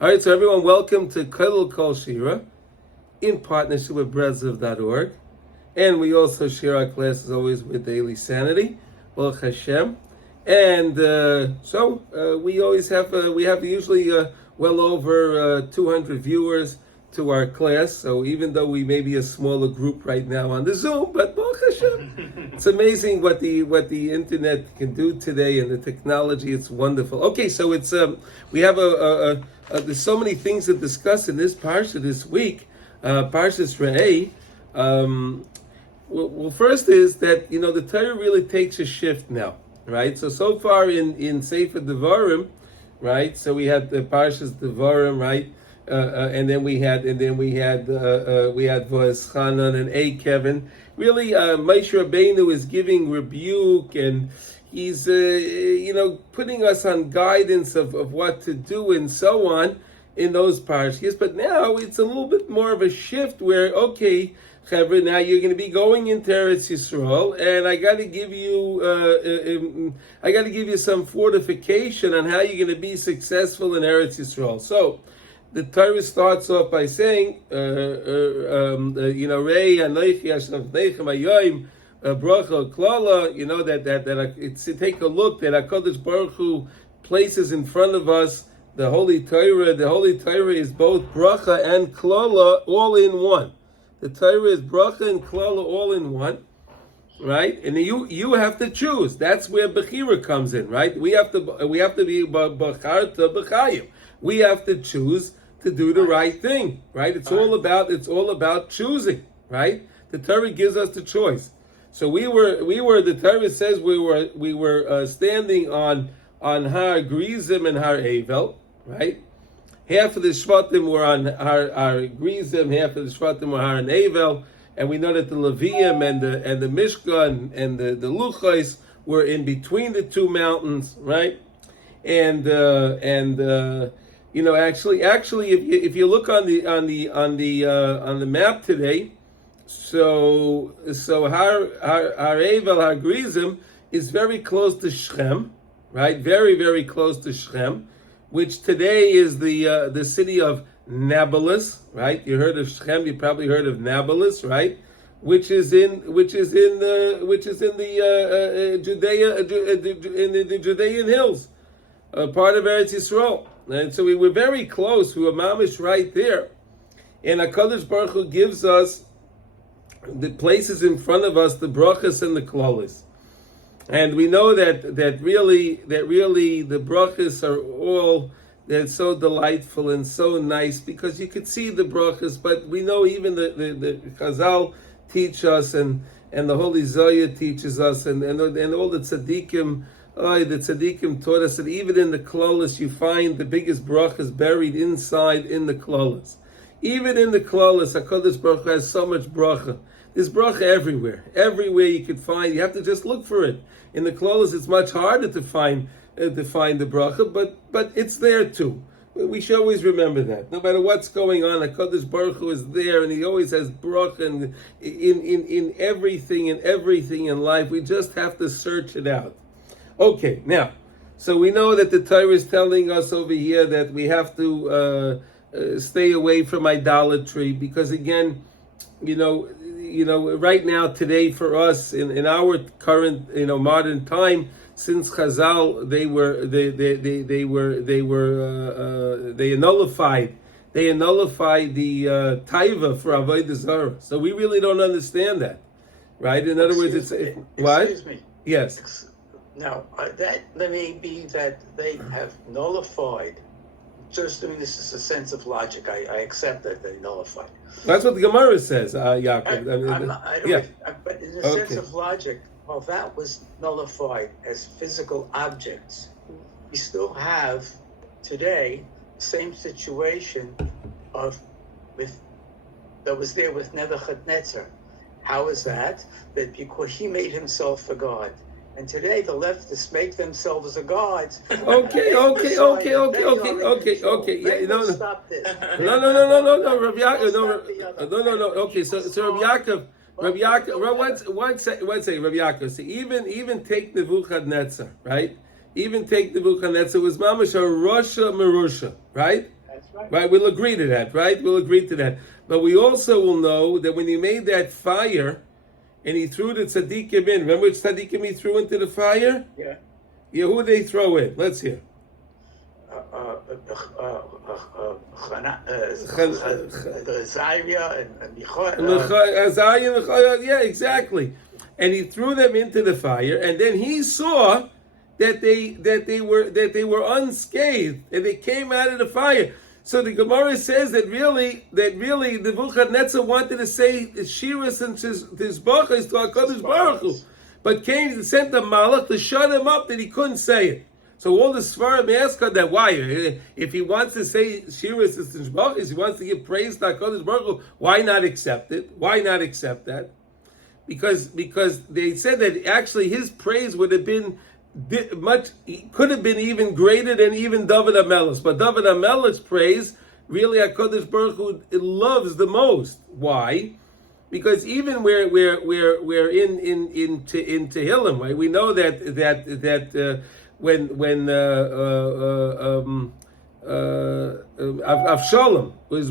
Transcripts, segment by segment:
All right, so everyone, welcome to Kol Shira in partnership with Breadsiv.org. And we also share our classes always with Daily Sanity, Baruch Hashem. And we always have, usually well over 200 viewers to our class. So even though we may be a smaller group right now on the Zoom, but Baruch Hashem, it's amazing what the internet can do today and the technology. It's wonderful. Okay, so it's we have there's so many things to discuss in this Parsha this week. Parshas Re'eh. Well, first is that the Torah really takes a shift now, right? So far in Sefer Devarim, right? So we had the Parshas Devarim, right? And then we had V'eschanan and Kevin. Really, Moshe Rabbeinu is giving rebuke, and he's putting us on guidance of what to do and so on in those parshas. But now it's a little bit more of a shift where, okay, Chevra, now you're going to be going into Eretz Yisrael, and I got to give you some fortification on how you're going to be successful in Eretz Yisrael. So the Torah starts off by saying, Rei Anochi Hashem Nechem Hayoim Bracha Klala. It's to take a look that HaKadosh Baruch Hu places in front of us the Holy Torah. The Holy Torah is both Bracha and Klala all in one. The Torah is Bracha and Klala all in one, right? And you have to choose. That's where Bechira comes in, right? We have to be Bachar to Bechayim. We have to choose to do the right thing, right? It's all about choosing, right? The Torah gives us the choice. So the Torah says we were standing on Har Grizim and Har Evel, right? Half of the Shvatim were on Har Grizim, half of the Shvatim were Har Evel, and we know that the Levium and the Mishkan and the Luchos were in between the two mountains, right? Actually, if you look on the map today, so Har Evel, Har Grizim is very close to Shechem, right? Very, very close to Shechem, which today is the city of Nablus, right? You heard of Shechem, you probably heard of Nablus, right? Which is in the Judean hills, part of Eretz Yisrael. And so we were very close. We were mamish right there. And HaKadosh Baruch Hu gives us the places in front of us, the brachas and the klalis. And we know that really the brachas are all, they're so delightful and so nice because you could see the brachas, but we know even the Chazal teach us and the Holy Zohar teaches us and all the tzaddikim. The tzaddikim taught us that even in the klolos you find the biggest brachas buried inside in the klolos. Even in the klolos, HaKadosh Baruch Hu has so much bracha. There's bracha everywhere. Everywhere you can find, you have to just look for it. In the klolos, it's much harder to find the bracha, but it's there too. We should always remember that. No matter what's going on, HaKadosh Baruch Hu is there, and He always has bracha in everything in life. We just have to search it out. Okay, now, so we know that the Torah is telling us over here that we have to stay away from idolatry because, again, right now, today, for us, in our current, modern time, since Chazal, they nullified the taiva for avodah zarah. So we really don't understand that, right? In other words, what? Excuse me. Yes. Now, that may be that they have nullified. Just this is a sense of logic. I accept that they nullified. That's what the Gemara says, Yaakov. But in the sense of logic, while that was nullified as physical objects, we still have today the same situation that was there with Nebuchadnezzar. How is that? That because he made himself a god. And today the leftists make themselves a gods. Okay. Yeah, Stop this. No, Rabbi Yaakov, no. Okay, so Rabbi Yaakov, one second, Rabbi Yaakov. So even take Nebuchadnezzar, right? Even take Nebuchadnezzar was mamash a Russia Merusha, right? That's Right? We'll agree to that, right? We'll agree to that. But we also will know that when he made that fire and he threw the tzaddikim in, remember which tzaddikim he threw into the fire? Yeah. Yeah, who did they throw in? Let's hear. Yeah, exactly. And he threw them into the fire, and then he saw that they were unscathed, and they came out of the fire. So the Gemara says that really Nebuchadnezzar wanted to say Shiras and Tizbachas to HaKadosh Baruch Hu, but Cain sent the Malach to shut him up that he couldn't say it. So all the Svarim ask her that why, if he wants to say Shiras and Tizbachas, he wants to give praise to HaKadosh Baruch Hu, why not accept it? Why not accept that? Because they said that actually his praise would have been could have been even greater than even David HaMelech. But David HaMelech's praise, really HaKadosh Baruch Hu loves the most. Why? Because even we're in Tehillim, right? We know that when Avshalom was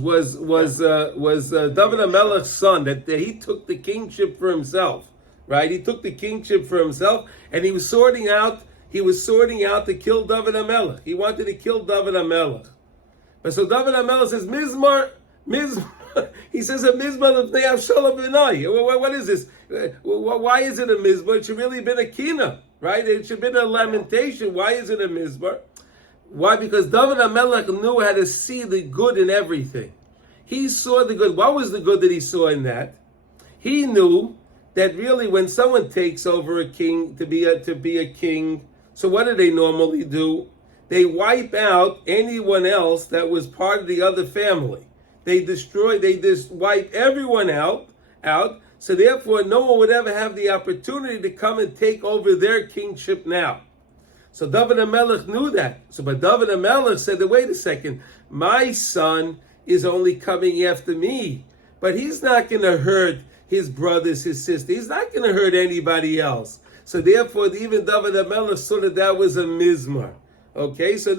David HaMelech's son, that he took the kingship for himself. Right, he took the kingship for himself, and he was sorting out to kill David HaMelech. He wanted to kill David HaMelech. But so David HaMelech says, Mizmar, he says a Mizmar of Bnei Avshalom B'nai. What is this? Why is it a Mizmar? It should really have been a Kina, right? It should have been a lamentation. Why is it a Mizmar? Why? Because David HaMelech knew how to see the good in everything. He saw the good. What was the good that he saw in that? He knew that really when someone takes over a king to be a king, so what do they normally do? They wipe out anyone else that was part of the other family. They just wipe everyone out, so therefore no one would ever have the opportunity to come and take over their kingship now. So David HaMelech knew that. But David HaMelech said, wait a second, my son is only coming after me, but he's not going to hurt his brothers, his sister. He's not going to hurt anybody else. So therefore, even David HaMelech saw that was a mizmar. Okay, so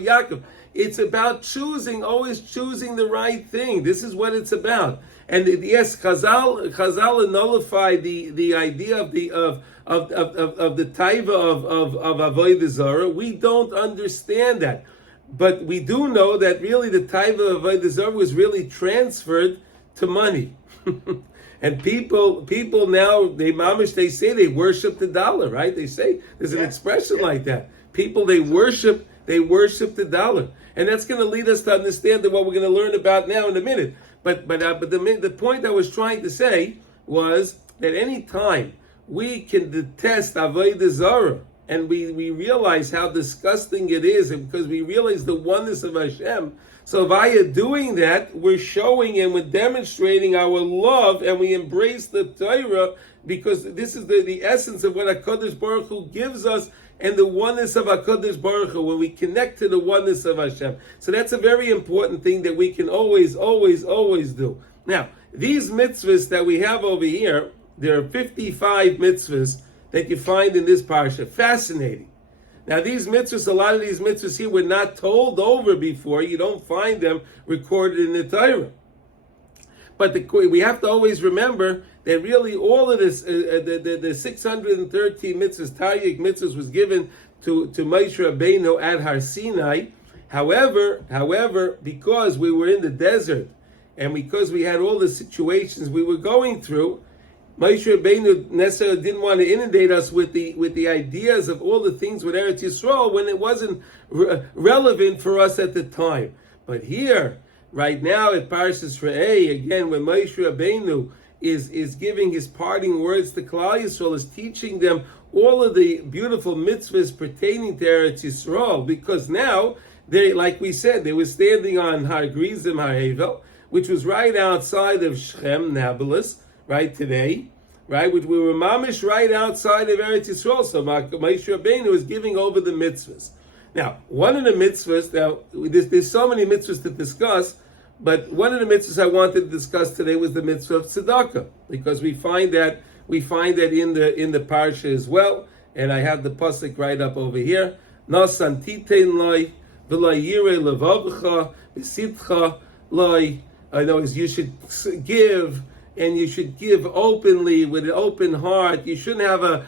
Yaakov, it's about always choosing the right thing. This is what it's about. And yes, Chazal nullified the idea of the taiva of avodah zarah. We don't understand that, but we do know that really the taiva of avodah zarah was really transferred to money. And people now, they say they worship the dollar, right? They say there's an expression like that. People, they worship the dollar. And that's going to lead us to understand what we're going to learn about now in a minute. But the point I was trying to say was that any time we can detest avodah zarah, and we realize how disgusting it is, and because we realize the oneness of Hashem, so via doing that, we're showing and we're demonstrating our love, and we embrace the Torah, because this is the essence of what HaKadosh Baruch Hu gives us, and the oneness of HaKadosh Baruch Hu, when we connect to the oneness of Hashem. So that's a very important thing that we can always do. Now, these mitzvahs that we have over here, there are 55 mitzvahs that you find in this parsha. Fascinating. Now these mitzvahs, a lot of these mitzvahs here were not told over before. You don't find them recorded in the Torah. But we have to always remember that really all of this, the 613 mitzvahs, Taryag mitzvahs, was given to Moshe Rabbeinu at Har Sinai. However, because we were in the desert, and because we had all the situations we were going through, Moshe Rabbeinu necessarily didn't want to inundate us with the ideas of all the things with Eretz Yisrael when it wasn't relevant for us at the time. But here, right now at Parshas Re'eh, again, when Moshe Rabbeinu is giving his parting words to Klal Yisrael, is teaching them all of the beautiful mitzvahs pertaining to Eretz Yisrael, because now, like we said, they were standing on Har Grizim, Har Hevel, which was right outside of Shechem, Nablus, right today, right, which we were mamish right outside of Eretz Yisrael. So Moshe Rabbeinu is giving over the mitzvahs. Now, one of the mitzvahs, there's so many mitzvahs to discuss, but one of the mitzvahs I wanted to discuss today was the mitzvah of tzedakah, because we find that in the parsha as well, and I have the pasuk right up over here. Nasan titein loy v'layire levavcha b'sitcha loy. I know is you should give, and you should give openly with an open heart. You shouldn't have a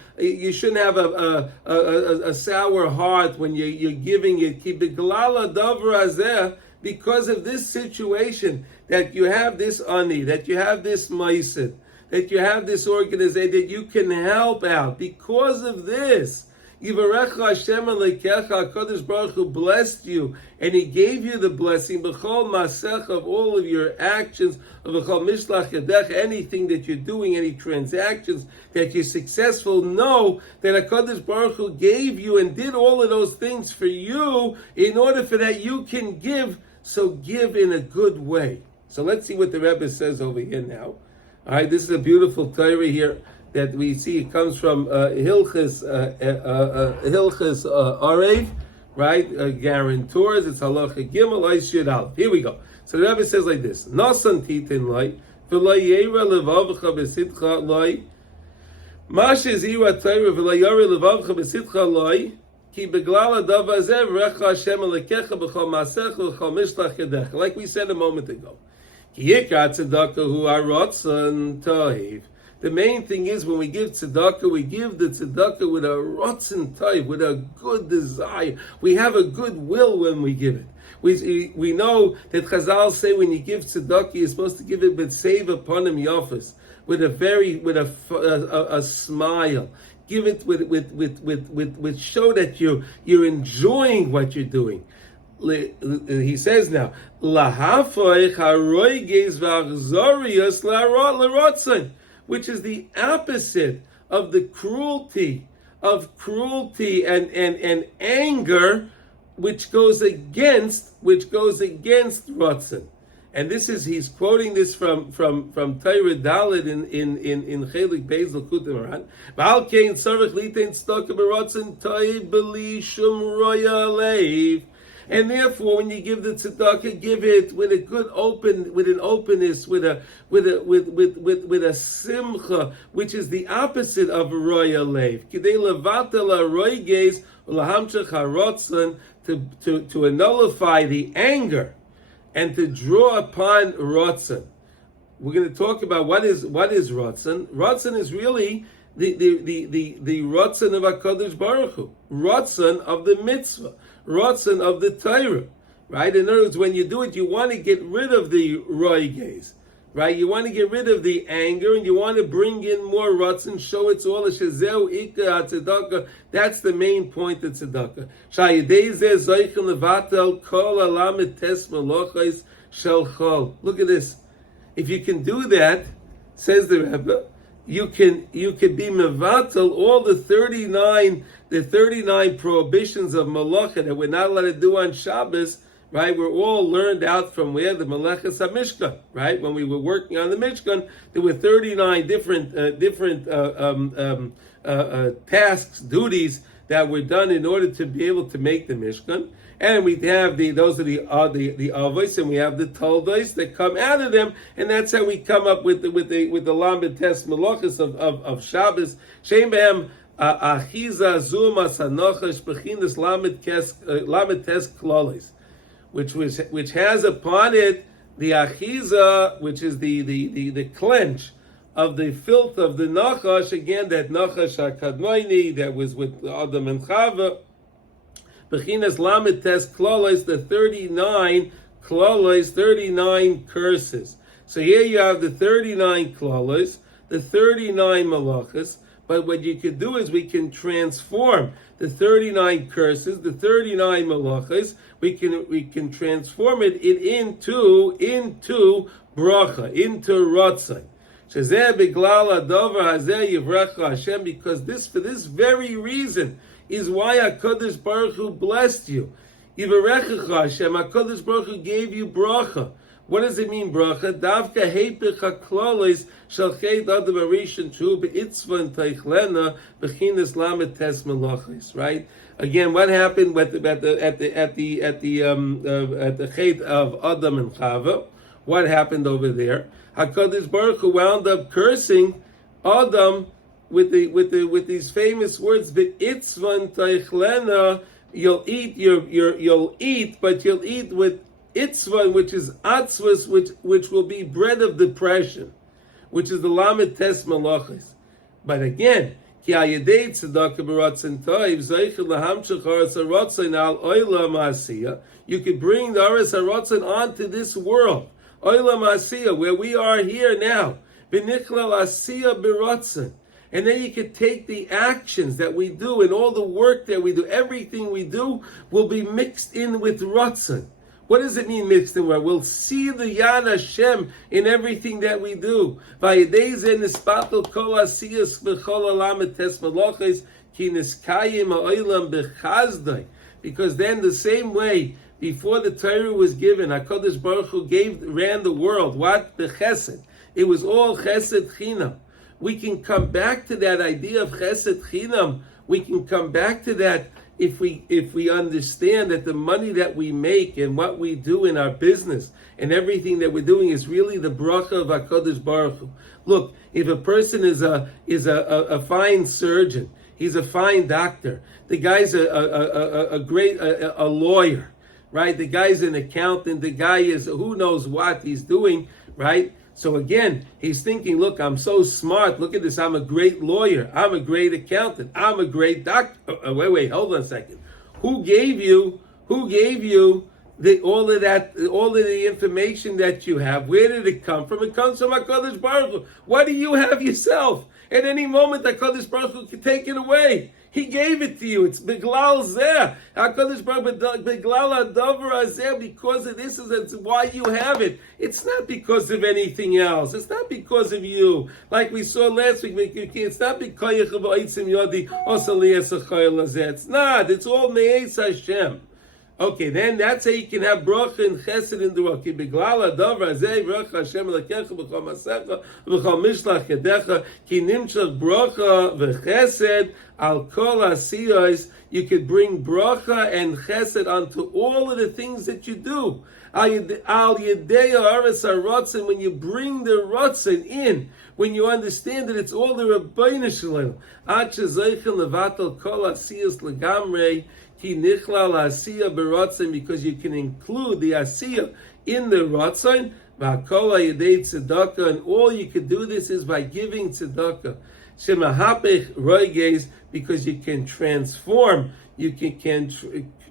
sour heart when you're giving it. Ki beglala davar hazeh, because of this situation, that you have this ani, that you have this ma'asid, that you have this organization, that you can help out. Because of this, Yivarecha Hashem Alekecha, HaKadosh Baruch Hu blessed you, and He gave you the blessing, B'chol Masech, of all of your actions, of B'chol Mishlach Yadech, anything that you're doing, any transactions, that you're successful. Know that HaKadosh Baruch Hu gave you and did all of those things for you, in order for that you can give, so give in a good way. So let's see what the Rebbe says over here now. All right, this is a beautiful Torah here that we see. It comes from Hilchas Arev, right? Guarantors. It's Halacha Gimel Ois Yud Aleph. Here we go. So the Rebbe says like this: Nasan titin loy, v'lo yeira levavcha b'sitcha loy, ma shezira Torah v'lo yeira levavcha b'sitcha loy, ki beglal hadav hazeh v'recha Hashem Elokecha b'chol maasecha v'chol mishlach yadecha. Like we said a moment ago. Ki yikra tzedakah hu harotzon tohiv. The main thing is, when we give tzedakah, we give the tzedakah with a rotzen toiv, with a good desire. We have a good will when we give it. We know that Chazal say when you give tzedakah, you're supposed to give it with save upon him yofis, with a smile. Give it with show that you're enjoying what you're doing. He says now, lahafoich haroiges v'achzorius l'rotzen, which is the opposite of the cruelty and anger, which goes against Ratzon. And this is, he's quoting this from Torah Dalet in Chelik Bezel Kutamaran. V'al kein tzarich litein tzedakah b'Ratzon toiv b'li shum roya leiv. And therefore, when you give the tzedakah, give it with a good with an openness, with a simcha, which is the opposite of roya leiv. Kidei levatel haroiges u'lahamshech harotzon, to nullify the anger and to draw upon rotzon. We're going to talk about what is rotzon. Rotzon is really the rotzon of HaKadosh Baruch Hu, rotzon of the mitzvah, rotzon of the Torah, right? In other words, when you do it, you want to get rid of the roiges, right? You want to get rid of the anger, and you want to bring in more rotzon, show it's all a shezeu ikar tzedakah. That's the main point of tzedakah. Shayidei zeh zoichen levatel kol alamet tes melochos shel chol. Look at this. If you can do that, says the Rebbe, you could be mevatel all the 39 prohibitions of malacha that we're not allowed to do on Shabbos, right? We're all learned out from where? The Melechas HaMishkan, right? When we were working on the Mishkan, there were 39 different tasks, duties that were done in order to be able to make the Mishkan. And we have those are the avos, and we have the toldos that come out of them, and that's how we come up with the lamed tes melachos of Shabbos. Shem behem achiza zuma sanochash bechinas lamed tes klolis, which has upon it the achiza, which is the clench of the filth of the nachash. Again, that nachash hakadmoini that was with Adam and Chava. Bechinas lamed tes klolos, the 39 klolos, 39 curses. So here you have the 39 klolos, the 39 malachas. But what you could do is we can transform the 39 curses, the 39 malachas. We can transform it into bracha, into ratzon. Shezeh beglal hadavar hazeh yivrecha Hashem, because for this very reason is why HaKadosh Baruch Hu blessed you. Yivarechecha Hashem, HaKadosh Baruch Hu gave you bracha. What does it mean, bracha? Davka heipich haklolis shel chet adam arishon shu beitzvan teichlena bechinas lamed tes melachos. Right? Again, what happened at the chet of Adam and Chava? What happened over there? HaKadosh Baruch Hu wound up cursing Adam with these famous words, "Be'itzvan teichlena you'll eat you'll eat, but you'll eat with itzva, which is atzvus, which will be bread of depression, which is the lamed tes malachis. But again, ki ayedei tzedakah b'ratzon toiv zeichel lahamshach aras haratzon al oila ma'asiyah. You could bring the aras haratzon onto this world, oila ma'asiyah, where we are here now, b'nichlal asiyah b'ratzon. And then you could take the actions that we do and all the work that we do, everything we do will be mixed in with ratzon. What does it mean mixed in with? We'll see the Yad Hashem in everything that we do. Because then the same way, before the Torah was given, HaKadosh Baruch Hu ran the world. What? The chesed. It was all chesed chinam. We can come back to that idea of chesed chinam. We can come back to that if we understand that the money that we make and what we do in our business and everything that we're doing is really the bracha of HaKadosh Baruch Hu. Look, if a person is a fine surgeon, he's a fine doctor. The guy's a great lawyer, right? The guy's an accountant. The guy is who knows what he's doing, right? So again, he's thinking, look, I'm so smart. Look at this. I'm a great lawyer. I'm a great accountant. I'm a great doctor. Wait, hold on a second. Who gave you all of the information that you have? Where did it come from? It comes from HaKadosh Baruch Hu. What do you have yourself? At any moment, HaKadosh Baruch Hu can take it away. He gave it to you. It's Beglal Zeh. HaKadosh Baruch Hu, Beglal Adavar Azeh, because of this is why you have it. It's not because of anything else. It's not because of you. Like we saw last week, it's not because of Oitzim Yodi, Osaliyah Sachayel Azeh. It's not. It's all Me'ez Hashem. Okay, then that's how you can have bracha and chesed in the world. Ki beglal hadavar hazeh bracha Hashem Elokecha b'chol masecha b'chol mishlach yedecha ki nimshach bracha v'chesed al kol asiyos. You could bring bracha and chesed onto all of the things that you do. Al yedei ha'aretz haratzon, when you bring the ratzon in, when you understand that it's all the Rabbeinu Shalom, ad shezeichen levatel kol asiyos legamrei. Because you can include the asiyah in the ratzon, and all you can do this is by giving tzedukah. Because you can transform. You can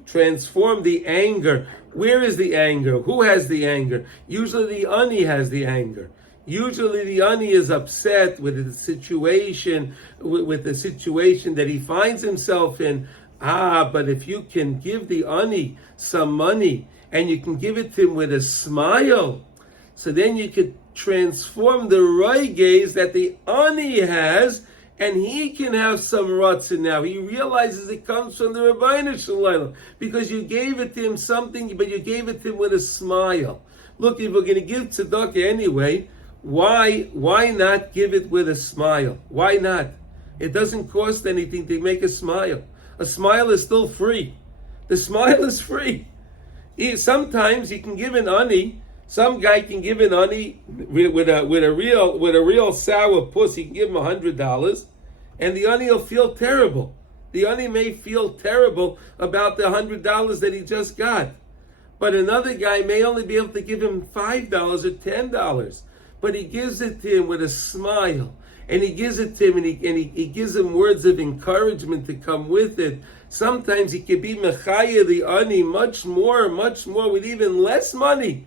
transform the anger. Where is the anger? Who has the anger? Usually the ani has the anger. Usually the ani is upset with the situation, with the situation that he finds himself in. But if you can give the ani some money and you can give it to him with a smile, so then you could transform the roiges that the ani has, and he can have some ratzon now. He realizes it comes from the Rebbeinu Shalom because you gave it to him something, but you gave it to him with a smile. Look, if we're going to give tzedakah anyway, why not give it with a smile? Why not? It doesn't cost anything to make a smile. A smile is still free. The smile is free. Sometimes you can give an ani. Some guy can give an ani with a real sour puss. He can give him $100, and the ani will feel terrible. The ani may feel terrible about the $100 that he just got, but another guy may only be able to give him $5 or $10. But he gives it to him with a smile. And he gives it to him, and he gives him words of encouragement to come with it. Sometimes he can be mechaya the ani much more with even less money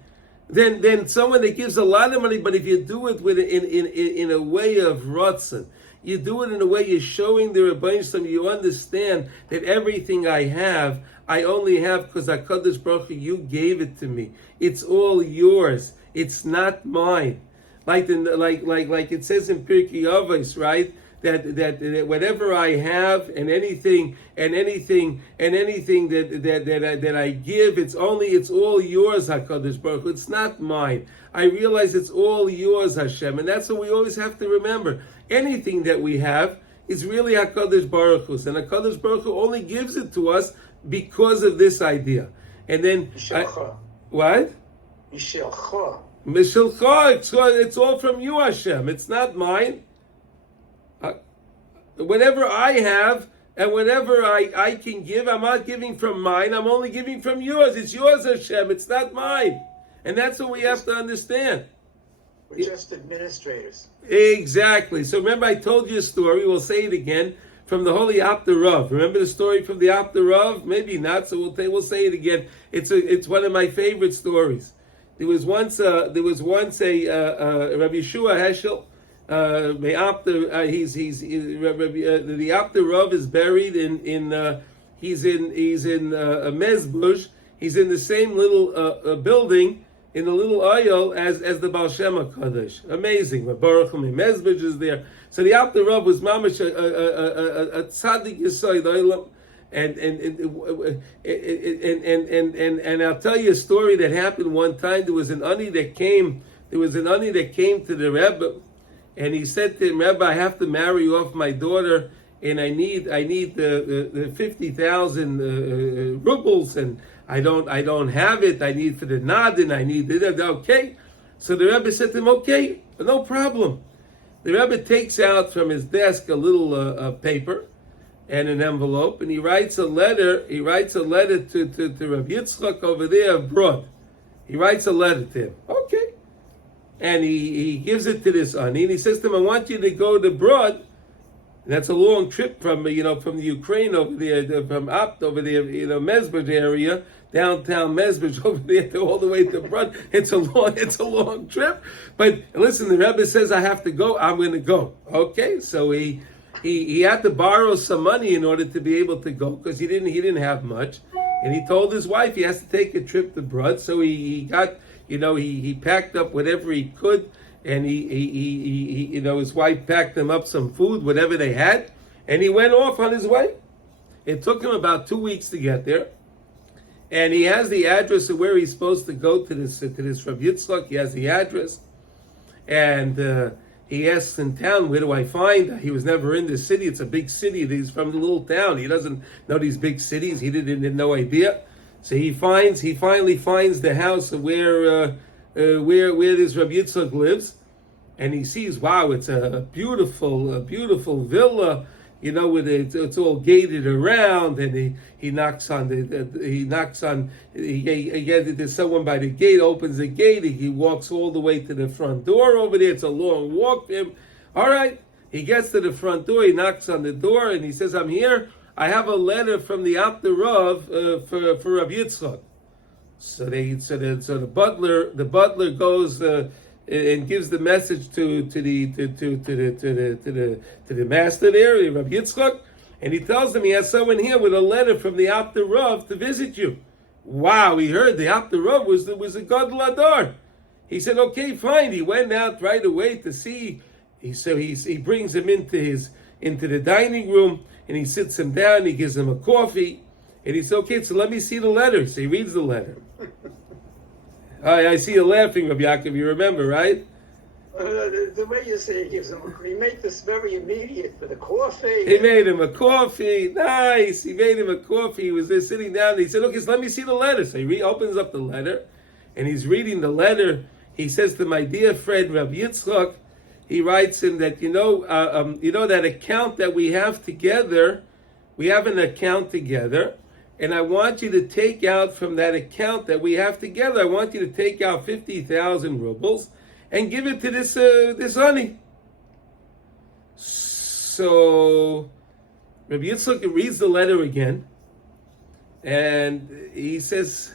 than someone that gives a lot of money. But if you do it with in a way of ratzon, you do it in a way you're showing the Rebbeinu Shalom, you understand that everything I have, I only have because HaKadosh Baruch Hu, you gave it to me. It's all yours. It's not mine. Like it says in Pirkei Avos, right? That whatever I have and anything that I give, it's all yours, HaKadosh Baruch Hu. It's not mine. I realize it's all yours, Hashem, and that's what we always have to remember. Anything that we have is really HaKadosh Baruch Hu's, and HaKadosh Baruch Hu only gives it to us because of this idea. And then what? Mishilcha, it's all from you, Hashem. It's not mine. Whatever I have, and whatever I can give, I'm not giving from mine, I'm only giving from yours. It's yours, Hashem, it's not mine. And that's what we have to understand. We're just administrators. Exactly. So remember I told you a story, we'll say it again, from the Holy Rav. Remember the story from the Rav? Maybe not, so we'll say it again. It's one of my favorite stories. There was once a Rabbi Yeshua Heschel. The Rav is buried he's in a Mezbush. He's in the same little building in the little oil as the Baal Shem HaKadosh. Amazing. Baruch Mezbush is there. So the Rav was mamash a tzaddik yisoid oilam. And I'll tell you a story that happened one time. There was an ani that came to the Rebbe, and he said to him, Rebbe, I have to marry off my daughter, and I need the 50,000 rubles, and I don't have it. I need for the nadin. I need it. Okay. So the Rebbe said to him, okay, no problem. The Rebbe takes out from his desk a little paper and an envelope, and he writes a letter. He writes a letter to Rabbi Yitzchak over there abroad. He writes a letter to him. Okay. And he gives it to this ani, and he says to him, I want you to go to Brod. And that's a long trip from the Ukraine over there, from Apt over there, Mezbej area, downtown Mezbej over there, all the way to Brod. It's a long trip. But listen, the Rebbe says I have to go. I'm going to go. Okay, so he had to borrow some money in order to be able to go because he didn't have much, and he told his wife he has to take a trip to Brod. So he got, he packed up whatever he could. And he his wife packed him up some food, whatever they had, and he went off on his way. It took him about 2 weeks to get there, and he has the address of where he's supposed to go to this Rabbi Yitzchak. He has the address, and he asks in town, where do I find? He was never in this city. It's a big city. He's from the little town. He doesn't know these big cities. He didn't no idea. So he finally finds the house of where this Rabbi Yitzchak lives, and he sees, wow, it's a beautiful villa, with it's all gated around, and he knocks on there's someone by the gate, opens the gate, he walks all the way to the front door over there. It's a long walk for him. All right, he gets to the front door, he knocks on the door, and he says, I'm here. I have a letter from the Rav for Rabbi Yitzchak. So the butler goes and gives the message to the master there, Rabbi Yitzchak, and he tells him he has someone here with a letter from the Rav to visit you. Wow, he heard the Rav was a Gadol Adar. He said, okay, fine. He went out right away to see. He brings him into the dining room, and he sits him down. He gives him a coffee. And he said, okay, so let me see the letter. So he reads the letter. I see you laughing, Rabbi Yaakov. You remember, right? The way you say he made this very immediate for the coffee. He made him a coffee. Nice. He made him a coffee. He was there sitting down. He said, okay, so let me see the letter. So he opens up the letter, and he's reading the letter. He says to my dear friend, Rabbi Yitzchak, he writes in that, that account that we have together, we have an account together, and I want you to take out from that account that we have together, I want you to take out 50,000 rubles and give it to this honey. So Rabbi Yitzchak reads the letter again, and he says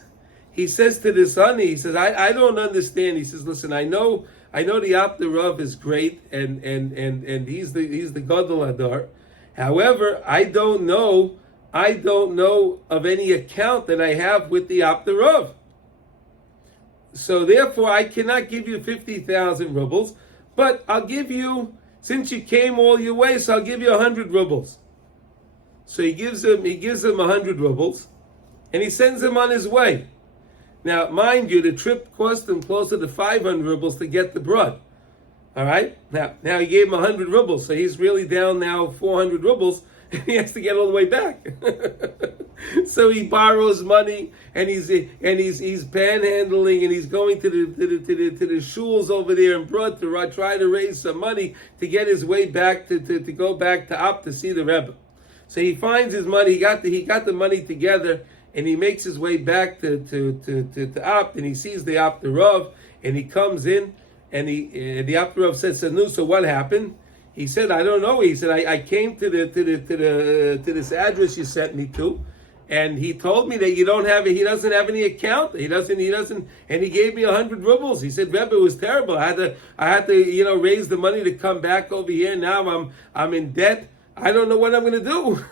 to this honey, he says, I don't understand. He says, listen, I know the Rav is great, and he's the Gadol Adar. However, I don't know of any account that I have with the Rav. So therefore, I cannot give you 50,000 rubles, but I'll give you, since you came all your way, so I'll give you 100 rubles. So he gives him 100 rubles, and he sends him on his way. Now, mind you, the trip cost him closer to 500 rubles to get the Brod. All right? Now he gave him 100 rubles, so he's really down now 400 rubles, and he has to get all the way back. So he borrows money, and he's panhandling, and he's going to the shuls over there in Brod to try to raise some money to get his way back to go back to Apt to see the Rebbe. So he finds his money. He got the money together, and he makes his way back to Apt, and he sees the Apt Rav, and he comes in, and the Apt Rav says, "So what happened?" He said, "I don't know." He said, "I came to this address you sent me to, and he told me that he doesn't have any account. He doesn't, and he gave me 100 rubles. He said, Rebbe, it was terrible. I had to, raise the money to come back over here. Now I'm in debt. I don't know what I'm going to do."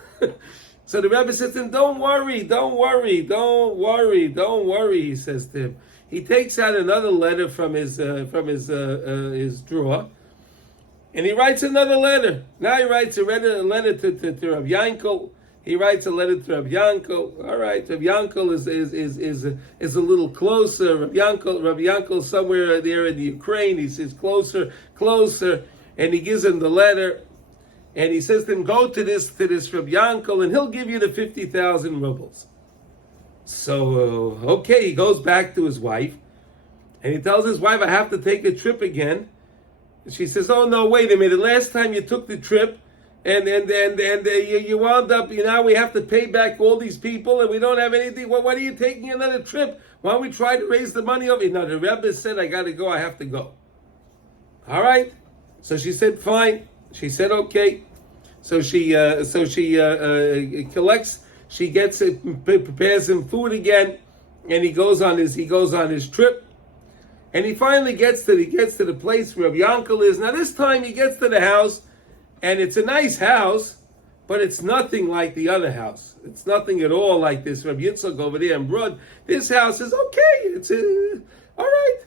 So the Rebbe says to him, don't worry. He says to him. He takes out another letter from his drawer, and he writes another letter. Now he writes a letter to Rav Yankel. He writes a letter to Rav Yankel. All right, Rav Yankel is a little closer. Rav Yankel somewhere there in the Ukraine. He says closer, and he gives him the letter, and he says to him, go to this Rav Yankel, and he'll give you the 50,000 rubles. So okay, he goes back to his wife, and he tells his wife, I have to take a trip again. And she says, oh no, wait a minute. Last time you took the trip, and you wound up, now we have to pay back all these people, and we don't have anything. Well, what are you taking another trip? Why don't we try to raise the money over? No, the Rebbe said, I got to go. I have to go. All right. So she said, fine. She said, okay. So she collects. She gets it, prepares him food again, and he goes on his trip. And he finally gets to the place where Rav Yankel is. Now this time he gets to the house, and it's a nice house, but it's nothing like the other house. It's nothing at all like this Rav Yitzchak over there in Brod. This house is okay. It's all right.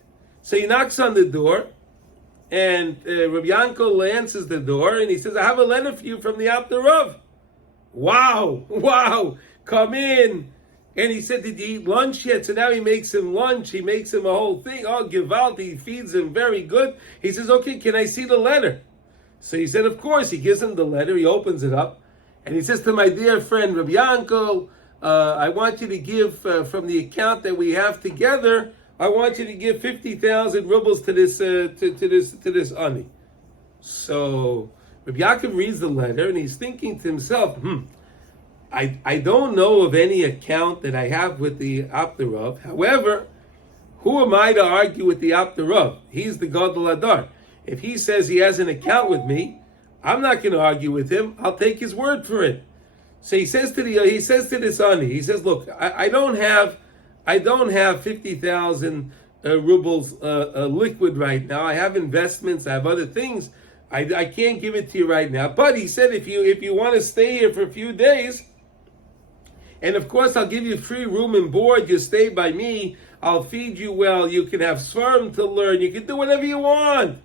So he knocks on the door, and Rav Yankel answers the door, and he says, I have a letter for you from the Abder Rav. Wow, come in. And he said, did you eat lunch yet? So now he makes him lunch. He makes him a whole thing. Oh, Gewalt, he feeds him very good. He says, okay, can I see the letter? So he said, of course. He gives him the letter. He opens it up. And he says to my dear friend, Rabbi Yankel, I want you to give from the account that we have together, I want you to give 50,000 rubles to this ani. So Rabbi Yaakov reads the letter, and he's thinking to himself, I don't know of any account that I have with the Abder Rav. However, who am I to argue with the Abder Rav? He's the Gadol Adar. If he says he has an account with me, I'm not going to argue with him. I'll take his word for it. So he says to this ani, he says, look, I don't have 50,000 rubles liquid right now. I have investments. I have other things. I can't give it to you right now. But he said, if you want to stay here for a few days, and of course I'll give you free room and board. You stay by me. I'll feed you well. You can have svarim to learn. You can do whatever you want.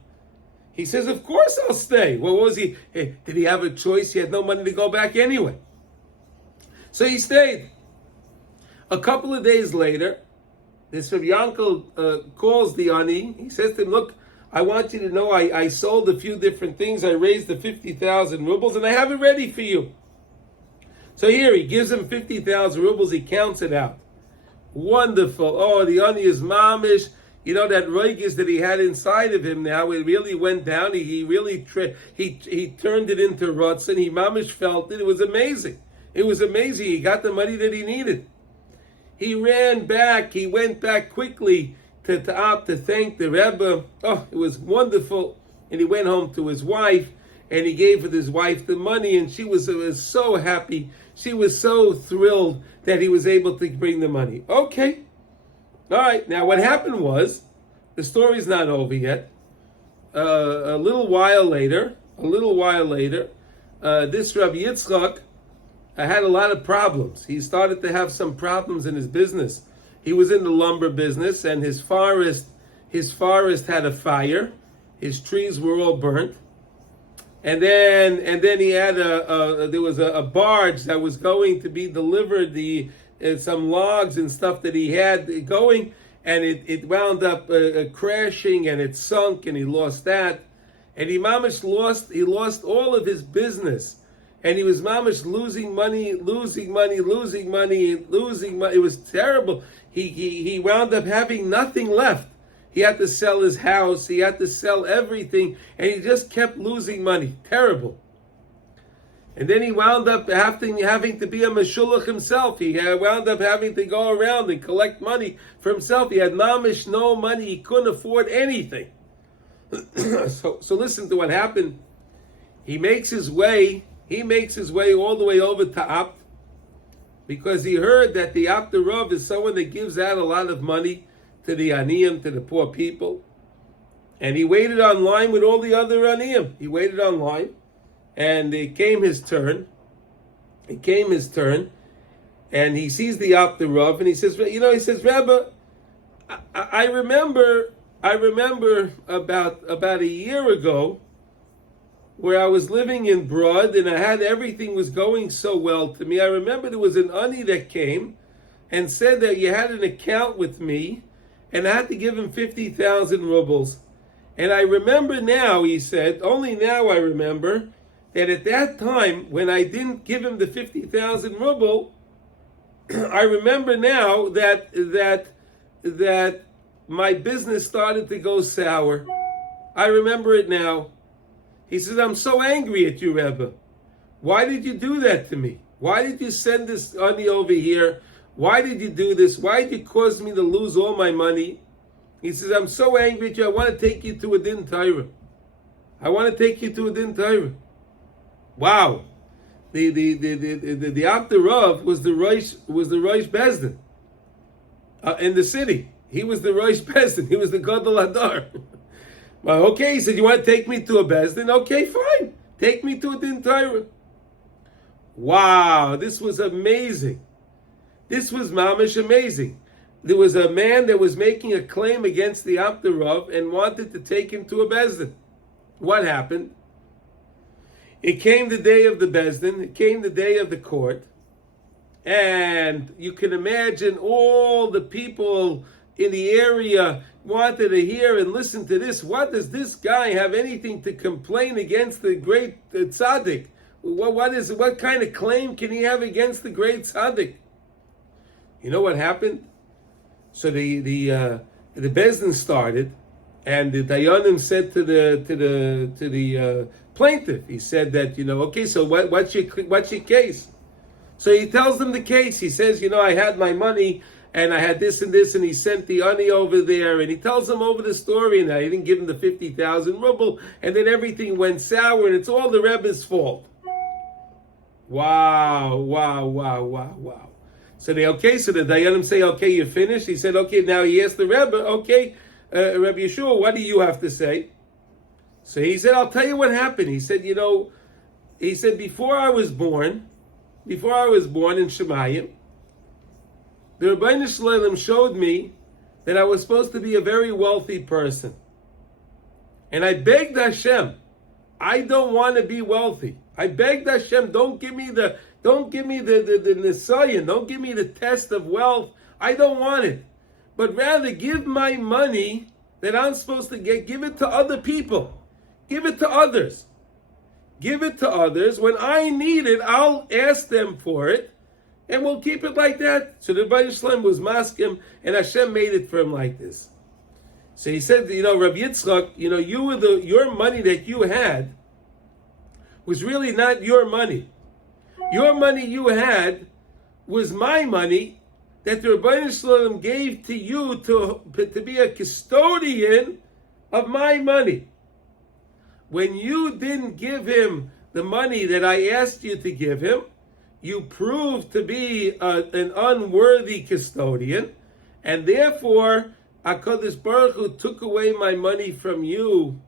He says, of course I'll stay. Well, what was he? Did he have a choice? He had no money to go back anyway. So he stayed. A couple of days later, this Rav Yankel calls the ani. He says to him, look, I want you to know I sold a few different things. I raised the 50,000 rubles, and I have it ready for you. So here, he gives him 50,000 rubles. He counts it out. Wonderful. Oh, the ani is mamish. You know, that roigis that he had inside of him now, it really went down. He really he turned it into rotzen. He mamish felt it. It was amazing. It was amazing. He got the money that he needed. He ran back. He went back quickly to thank the Rebbe. Oh, it was wonderful. And he went home to his wife, and he gave his wife the money, and she was so happy. She was so thrilled that he was able to bring the money. Okay. All right. Now, what happened was, the story's not over yet. A little while later, this Rabbi Yitzchak had a lot of problems. He started to have some problems in his business. He was in the lumber business, and his forest had a fire. His trees were all burnt. And then he had there was a barge that was going to be delivered, some logs and stuff that he had going, and it wound up crashing, and it sunk, and he lost that, and he lost all of his business, and he was mamish losing money. It was terrible. He wound up having nothing left. He had to sell his house. He had to sell everything. And he just kept losing money. Terrible. And then he wound up having to be a meshulach himself. He wound up having to go around and collect money for himself. He had mamish no money. He couldn't afford anything. So listen to what happened. He makes his way all the way over to Apt, because he heard that the Apt Rav is someone that gives out a lot of money to the aniyim, to the poor people. And he waited online with all the other aniyim. He waited online. And it came his turn. And he sees the Apt Rav, and he says, Rebbe, I remember about a year ago, where I was living in Broad, and everything was going so well to me. I remember there was an ani that came and said that you had an account with me, and I had to give him 50,000 rubles. And I remember now, he said, only now I remember, that at that time, when I didn't give him the 50,000 ruble, I remember now that my business started to go sour. I remember it now. He says, I'm so angry at you, Rebbe. Why did you do that to me? Why did you send this ani over here? Why did you do this? Why did you cause me to lose all my money? He says, I'm so angry at you. I want to take you to a din Torah. Wow, the Apt Rav was the Rosh Bezdin in the city. He was the Rosh Bezdin. He was the Gadol Hadar. Well, okay, he said, you want to take me to a Bezdin? Okay, fine. Take me to a din Torah. Wow, this was amazing. This was mamish amazing. There was a man that was making a claim against the Apt Rav and wanted to take him to a Bezdin. What happened? It came the day of the Bezdin, it came the day of the court, and you can imagine all the people in the area wanted to hear and listen to this. What does this guy have anything to complain against the great tzaddik? What kind of claim can he have against the great tzaddik? You know what happened? So the Bezdin started, and the Dayanim said to the plaintiff, he said that, okay, so what's your case? So he tells them the case. He says, I had my money, and I had this and this, and he sent the ani over there, and he tells them over the story, and I didn't give him the 50,000 ruble, and then everything went sour, and it's all the Rebbe's fault. Wow. So the Dayanim say, okay, you finished? He said, okay, now he asked the Rebbe, okay, Rebbe Yeshua, what do you have to say? So he said, I'll tell you what happened. He said, before I was born in Shemayim, the Rebbeinu Shalom showed me that I was supposed to be a very wealthy person. And I begged Hashem, I don't want to be wealthy. I begged Hashem, don't give me the nisayon, don't give me the test of wealth. I don't want it. But rather give my money that I'm supposed to get, give it to other people. Give it to others. When I need it, I'll ask them for it, and we'll keep it like that. So the Rebbe Shalom was maskim, and Hashem made it for him like this. So he said, Rabbi Yitzchak, your money that you had was really not your money. Your money you had was my money that the Rebbeinu Shalom gave to you to be a custodian of my money. When you didn't give him the money that I asked you to give him, you proved to be an unworthy custodian, and therefore HaKadosh Baruch Hu took away my money from you,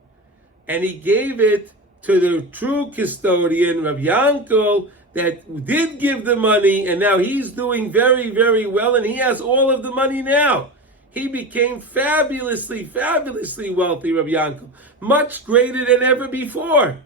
and he gave it to the true custodian, Rav Yankel, that did give the money, and now he's doing very, very well, and he has all of the money now. He became fabulously wealthy, Rav Yankel, much greater than ever before.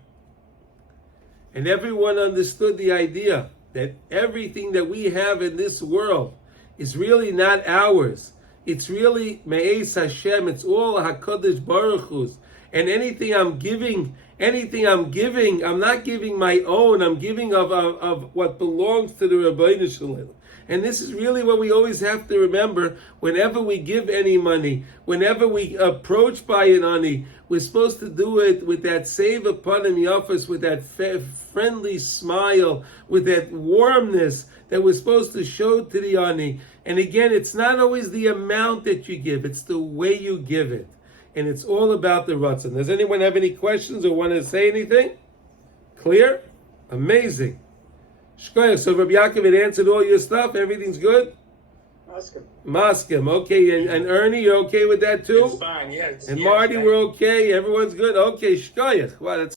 And everyone understood the idea that everything that we have in this world is really not ours. It's really Me'ez Hashem. It's all HaKadosh Baruch Hu's. And anything I'm giving, I'm not giving my own. I'm giving of what belongs to the Rebbeinu Shalom. And this is really what we always have to remember whenever we give any money, whenever we approach by an ani, we're supposed to do it with that save upon him yafas, with that friendly smile, with that warmness that we're supposed to show to the ani. And again, it's not always the amount that you give, it's the way you give it. And it's all about the ratzon. Does anyone have any questions or want to say anything? Clear? Amazing. Shkoyach. So Rabbi Yaakov had answered all your stuff. Everything's good? Maskim. Okay. And Ernie, you're okay with that too? It's fine, yes. And yes, Marty, we're okay. Everyone's good? Okay. Shkoyach. Wow, that's